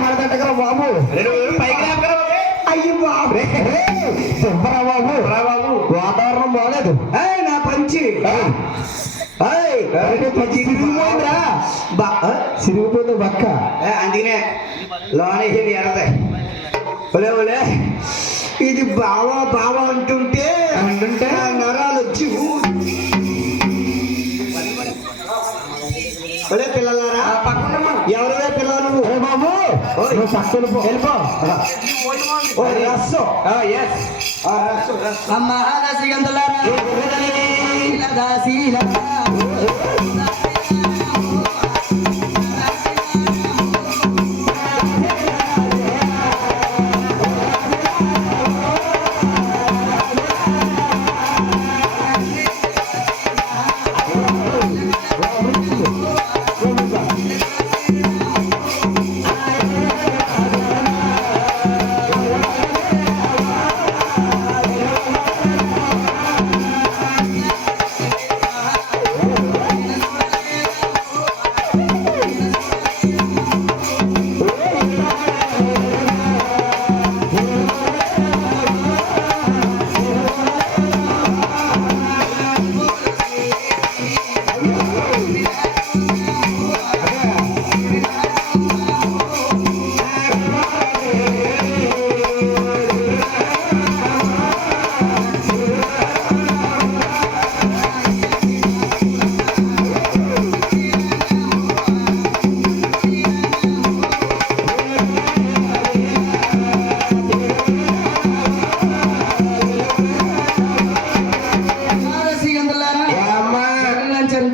మాట్లాడగల బాబు పైకి అయ్యి బాబు చెప్పరా బాబు బాబు వాతావరణం బాగాలేదు నా పంచి సిరిగిపోయింది బక్క అందుకనే లోనేసింది ఎడతాయి ఒలే ఒలే ఇది బావా బావా అంటుంటే నరాలు వచ్చి ఒలే పిల్లలారా ఎవరిదే పిల్లలు నువ్వు బాబు నువ్వు పక్కన వెళ్ళిపో రస్సు అమ్మ శ్రీగంధులారా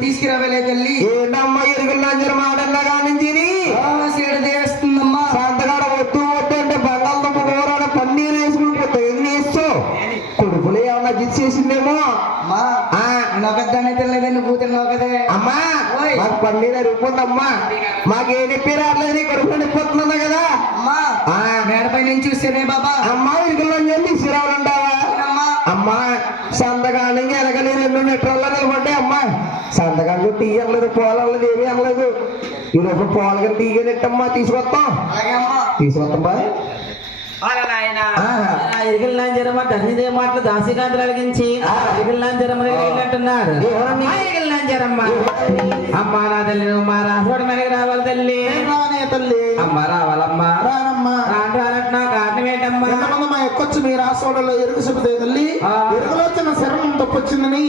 తీసుకురావలే తల్లి ఏంటమ్మా ఎరుగుల మాడన్నా కానించి దేవేస్తుందమ్మా శాంతగాడ ఒట్టు ఒట్టు అంటే బంగాళదుంప కూర పన్నీరు వేసుకుంటే ఎన్ని వేస్తూ కొడుకులు ఏమన్నా జిచ్చేసిందేమో నొకదాన్ని తినలేదని కూతురు కదే అమ్మా మాకు పన్నీరు అరిగిపోతుందమ్మా మాకేం చెప్పి రావట్లేదు నీ కొడుకులు నిప్పోతున్నా కదా అమ్మా మేడపై నుంచి చూస్తేనే బాబా అమ్మా ఎరుగుల్లో తీసుకురావాలంటావా అమ్మా సంతకాన్ని ఎనగలి 2 మీటర్ల నిలబడ్డాయి అమ్మా సంతకాన్ని టీ అనలేదు పోలు అనలేదు ఏమీ అనలేదు ఈరోజు పోలు కానీ టీ నెట్టమ్మా తీసుకొస్తాం తీసుకొస్తాం బాయ్ అన్నిదే మాటలు దాసికాంతులు అడిగించి అంటున్నాడు అమ్మా నా తల్లి నువ్వు మా రాసుడు మనకి రావాలి తల్లి తల్లి అమ్మ రావాలమ్మా రానమ్మా రాంటున్నా కారణం ఏంటమ్మా మా ఎక్కొచ్చు మీ రాసోడలో ఎరుగు చెబుతే తల్లి ఎరుగులో చిన్న శరణం తప్పొచ్చిందని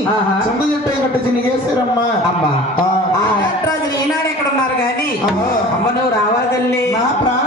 చంద చెట్టు కట్టించి నీకేసారమ్మా అమ్మా ఈనాడు ఎక్కడ ఉన్నారు కానీ అమ్మ నువ్వు రావాలి తల్లి నా ప్రాణ